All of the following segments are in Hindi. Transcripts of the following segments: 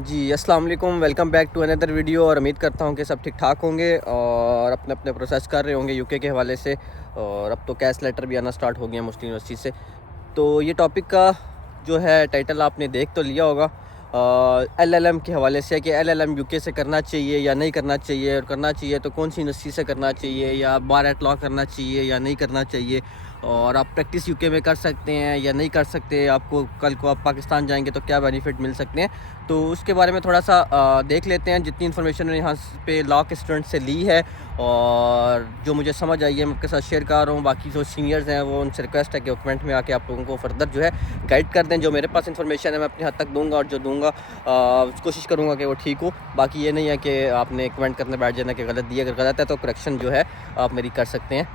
जी, अस्सलाम वालेकुम, welcome back to another video. और उम्मीद करता हूँ कि सब ठीक ठाक होंगे और अपने अपने प्रोसेस कर रहे होंगे यूके के हवाले से। और अब तो कैश लेटर भी आना स्टार्ट हो गया मुस्लिम यूनिवर्सिटी से। तो ये टॉपिक का जो है टाइटल आपने देख तो लिया होगा, एलएलएम के हवाले से कि एलएलएम यूके से करना चाहिए या नहीं करना चाहिए, और करना चाहिए तो कौन सी यूनिवर्सिटी से करना चाहिए, या बार एट लॉ करना चाहिए या नहीं करना चाहिए, और आप प्रैक्टिस यूके में कर सकते हैं या नहीं कर सकते, आपको कल को आप पाकिस्तान जाएंगे तो क्या बेनिफिट मिल सकते हैं। तो उसके बारे में थोड़ा सा देख लेते हैं। जितनी इन्फॉर्मेशन मैंने यहाँ पे लॉ के स्टूडेंट से ली है और जो मुझे समझ आई है मैं आपके साथ शेयर कर रहा हूँ। बाकी जो सीनियर्स हैं वो उनसे रिक्वेस्ट है कि कमेंट में आके आप लोगों को फर्दर जो है गाइड कर दें। जो मेरे पास इन्फॉर्मेशन है मैं अपनी हद तक दूंगा, और जो दूंगा कोशिश करूँगा कि वो ठीक हो। बाकी ये नहीं है कि आपने कमेंट करने बैठ जाना कि गलत दिया, अगर गलत है तो करेक्शन जो है आप मेरी कर सकते हैं,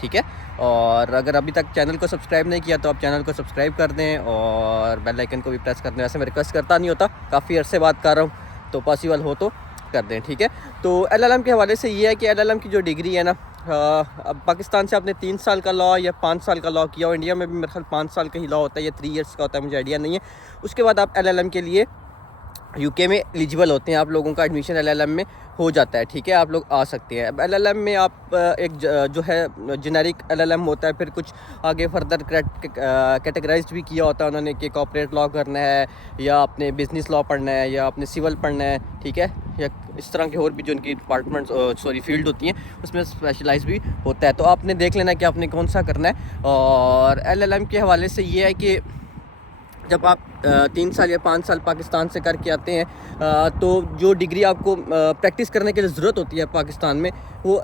ठीक है। और अगर अभी तक चैनल को सब्सक्राइब नहीं किया तो आप चैनल को सब्सक्राइब कर दें और बेल आइकन को भी प्रेस कर दें। वैसे मैं रिक्वेस्ट करता नहीं होता, काफ़ी अरसे बात कर रहा हूँ, तो पॉसिबल हो तो कर दें, ठीक है। तो एलएलएम के हवाले से ये है कि एलएलएम की जो डिग्री है ना, अब पाकिस्तान से आपने 3 साल का लॉ या 5 साल का लॉ किया हो, इंडिया में भी मेरे ख्याल 5 साल का ही लॉ होता है या 3 ईयर्स का होता है, मुझे आइडिया नहीं है। उसके बाद आप एलएलएम के लिए यूके में एलिजिबल होते हैं, आप लोगों का एडमिशन एलएलएम में हो जाता है, ठीक है। आप लोग आ सकते हैं। अब एलएलएम में आप एक जो है जेनेरिक एलएलएम होता है, फिर कुछ आगे फर्दर कैटेगराइज्ड भी किया होता है उन्होंने कि कॉर्पोरेट लॉ करना है या आपने बिजनेस लॉ पढ़ना है या आपने सिविल पढ़ना है, ठीक है, या इस तरह के और भी जो उनकी डिपार्टमेंट फील्ड होती हैं उसमें स्पेशलाइज भी होता है। तो आपने देख लेना कि आपने कौन सा करना है। और एलएलएम के हवाले से ये है कि जब आप 3 साल या 5 साल पाकिस्तान से करके आते हैं, तो जो डिग्री आपको प्रैक्टिस करने के लिए ज़रूरत होती है पाकिस्तान में, वो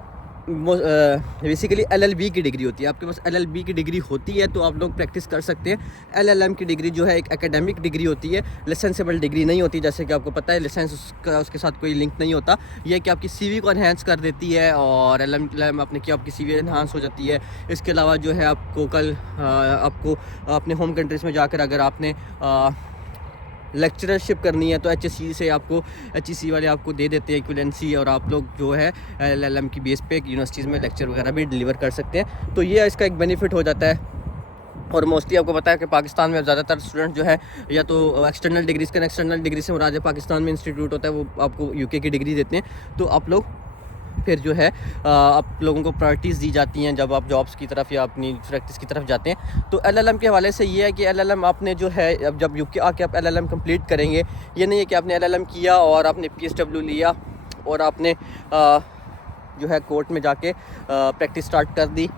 बेसिकली एलएलबी की डिग्री होती है। आपके पास एलएलबी की डिग्री होती है तो आप लोग प्रैक्टिस कर सकते हैं। एलएलएम की डिग्री जो है एक एकेडमिक डिग्री होती है, लाइसेंसेबल डिग्री नहीं होती। जैसे कि आपको पता है लाइसेंस उसके साथ कोई लिंक नहीं होता। यह कि आपकी सीवी को एनहांस कर देती है और एलएलएम आपने किया आपकी सीवी एनहांस हो जाती है। इसके अलावा जो है आपको कल आपको अपने होम कंट्रीज़ में जाकर अगर आपने लेक्चरशिप करनी है तो एचएससी से आपको एचईसी वाले आपको दे देते हैं इक्विवेलेंसी, और आप लोग जो है एलएलएम की बेस पे यूनिवर्सिटीज़ में लेक्चर वगैरह भी डिलीवर कर सकते हैं। तो ये इसका एक बेनिफिट हो जाता है। और मोस्टली आपको पता है कि पाकिस्तान में ज़्यादातर स्टूडेंट जो है या तो एक्सटर्नल डिग्री से मुराद पाकिस्तान में इंस्टीट्यूट होता है वो आपको यूके की डिग्री देते हैं। तो आप लोग फिर जो है आप लोगों को प्रायोरिटीज़ दी जाती हैं जब आप जॉब्स की तरफ या अपनी प्रैक्टिस की तरफ जाते हैं। तो एलएलएम के हवाले से ये है कि एलएलएम आपने जो है अब जब यूके आके आप एलएलएम कंप्लीट करेंगे, ये नहीं है कि आपने एलएलएम किया और आपने पीएसडब्ल्यू लिया और आपने जो है कोर्ट में जाके प्रैक्टिस स्टार्ट कर दी।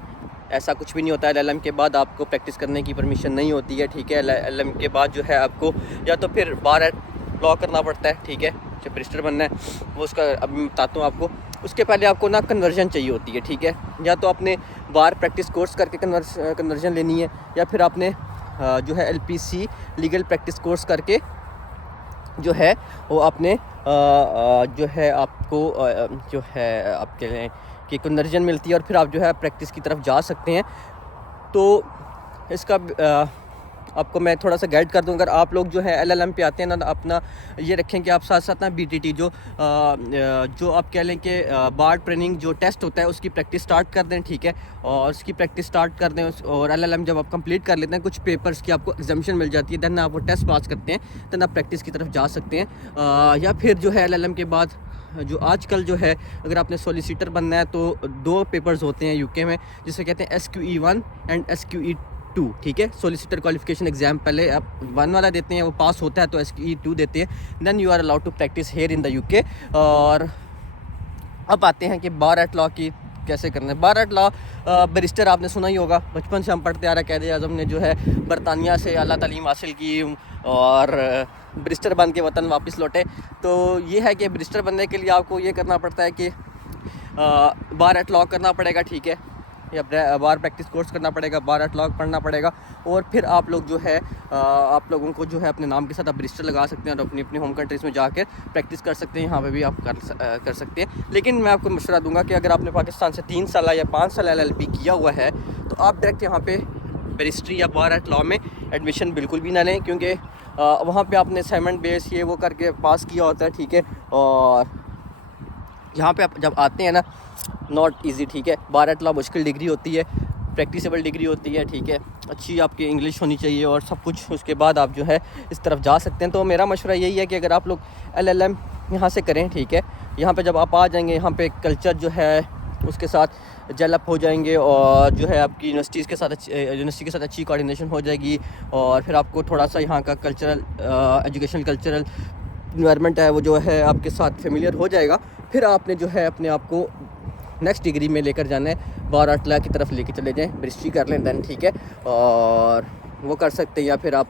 ऐसा कुछ भी नहीं होता है। एलएलएम के बाद आपको प्रैक्टिस करने की परमिशन नहीं होती है, ठीक है। एलएलएम के बाद जो है आपको या तो फिर बार एट लॉ करना पड़ता है, ठीक है, जब बैरिस्टर बनना है वो उसका अब मैं बताता हूँ आपको। उसके पहले आपको ना कन्वर्जन चाहिए होती है, ठीक है। या तो आपने बार प्रैक्टिस कोर्स करके कन्वर्जन लेनी है, या फिर आपने जो है एलपीसी लीगल प्रैक्टिस कोर्स करके जो है वो आपने जो है आपको जो है आपके लिए कि कन्वर्जन मिलती है और फिर आप जो है प्रैक्टिस की तरफ जा सकते हैं। तो इसका आपको मैं थोड़ा सा गाइड कर दूं। अगर आप लोग जो है एलएलएम पे आते हैं ना, अपना ये रखें कि आप साथ साथ ना बीटीटी जो आप कह लें कि बार ट्रेनिंग जो टेस्ट होता है उसकी प्रैक्टिस स्टार्ट कर दें, ठीक है। और उसकी प्रैक्टिस स्टार्ट कर दें और एलएलएम जब आप कंप्लीट कर लेते हैं कुछ पेपर्स की आपको एग्जामिशन मिल जाती है, दैन आप वो टेस्ट पास करते हैं, दैन आप प्रैक्टिस की तरफ जा सकते हैं। या फिर जो है एलएलएम के बाद जो आजकल जो है अगर आपने सॉलिसिटर बनना है तो 2 पेपर्स होते हैं यूके में जिसे कहते हैं SQE1 एंड SQE2, ठीक है। सॉलिसिटर क्वालिफिकेशन एग्जाम पहले आप 1 वाला देते हैं, वो पास होता है तो SQE2 देते हैं, then you are allowed to practise here in the UK. और अब आते हैं कि बार एट लॉ की कैसे करना है। बार एट लॉ बैरिस्टर आपने सुना ही होगा, बचपन से हम पढ़ते आ रहे हैं। कैद आज़म ने जो है बरतानिया से आला तालीम हासिल की और बैरिस्टर बन के वतन वापस लौटे। तो ये है कि बैरिस्टर बनने के लिए आपको ये करना पड़ता है कि बार एट लॉ करना पड़ेगा, ठीक है, या बार प्रैक्टिस कोर्स करना पड़ेगा, बार एट लॉ पढ़ना पड़ेगा, और फिर आप लोग जो है आप लोगों को जो है अपने नाम के साथ आप बैरिस्टर लगा सकते हैं और अपनी अपनी होम कंट्रीज़ में जाकर प्रैक्टिस कर सकते हैं। यहाँ पे भी आप कर सकते हैं। लेकिन मैं आपको मशवरा दूंगा कि अगर आपने पाकिस्तान से 3 साल या 5 साल एलएलबी किया हुआ है तो आप डायरेक्ट यहाँ पे बैरिस्ट्री या बार एट लॉ में एडमिशन बिल्कुल भी ना लें, क्योंकि वहाँ पे आपने असाइनमेंट बेस ये वो करके पास किया होता है, ठीक है। और यहाँ पे आप जब आते हैं ना, नॉट इजी, ठीक है। बार एट लॉ मुश्किल डिग्री होती है, प्रैक्टिसेबल डिग्री होती है, ठीक है, अच्छी आपकी इंग्लिश होनी चाहिए और सब कुछ, उसके बाद आप जो है इस तरफ जा सकते हैं। तो मेरा मशवरा यही है कि अगर आप लोग LLM यहाँ से करें, ठीक है, यहाँ पे जब आप आ जाएंगे, यहाँ पे कल्चर जो है उसके साथ जेलअप हो जाएंगे और जो है आपकी यूनिवर्सिटी के साथ अच्छी कोऑर्डिनेशन हो जाएगी और फिर आपको थोड़ा सा यहाँ का कल्चरल एजुकेशनल कल्चरल इन्वायरमेंट है वो जो है आपके साथ फेमिलियर हो जाएगा। फिर आपने जो है अपने आप को नेक्स्ट डिग्री में लेकर जाना है, बार अटला की तरफ लेके चले जाएं, बैरिस्ट्री कर लें देन, ठीक है, और वो कर सकते हैं। या फिर आप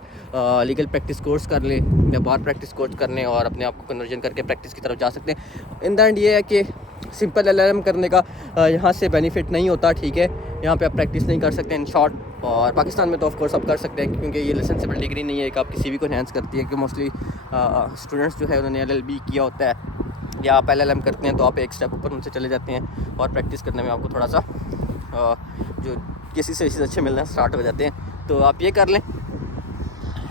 लीगल प्रैक्टिस कोर्स कर लें या बार प्रैक्टिस कोर्स कर लें और अपने आप को कन्वर्जन करके प्रैक्टिस की तरफ जा सकते हैं। इन द एंड ये है कि सिंपल LLM करने का यहाँ से बेनिफिट नहीं होता, ठीक है, यहाँ पे आप प्रैक्टिस नहीं कर सकते इन शॉर्ट। और पाकिस्तान में तो ऑफ कोर्स आप कर सकते हैं क्योंकि ये लाइसेंसेबल डिग्री नहीं है, एक आपकी CV को एनहांस करती है कि मोस्टली स्टूडेंट्स जो है उन्होंने LLB किया होता है या आप LLM करते हैं तो आप एक स्टेप ऊपर उनसे चले जाते हैं और प्रैक्टिस करने में आपको थोड़ा सा जो केसेस अच्छे मिलना स्टार्ट हो जाते हैं। तो आप ये कर लें,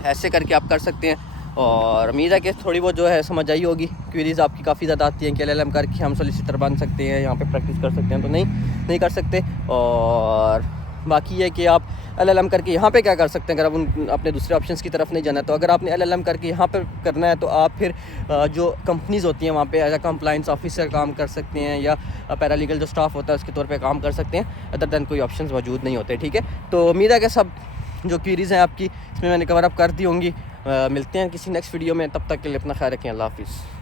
ऐसे करके आप कर सकते हैं। और उम्मीद है कि थोड़ी बहुत जो है समझ आई होगी। क्वेरीज़ आपकी काफ़ी ज़्यादा आती हैं कि LLM करके हम सोलिसिटर बन सकते हैं, यहाँ पे प्रैक्टिस कर सकते हैं, तो नहीं कर सकते। और बाकी है कि आप LLM करके यहाँ पे क्या कर सकते हैं, अगर आप अपने दूसरे ऑप्शंस की तरफ नहीं जाना है तो अगर आपने LLM करके यहाँ पर करना है तो आप फिर जो कंपनीज़ होती हैं वहाँ पे एज अ कंप्लाइंस ऑफिसर काम कर सकते हैं या पैरालीगल जो स्टाफ होता है उसके तौर पे काम कर सकते हैं। अदर दैन कोई ऑप्शंस मौजूद नहीं होते, ठीक है। तो उम्मीद है कि सब जो क्वेरीज़ हैं आपकी इसमें मैंने कवर अप कर दी होंगी। मिलते हैं किसी नेक्स्ट वीडियो में, तब तक के लिए अपना ख्याल रखें। अल्लाह हाफिज़।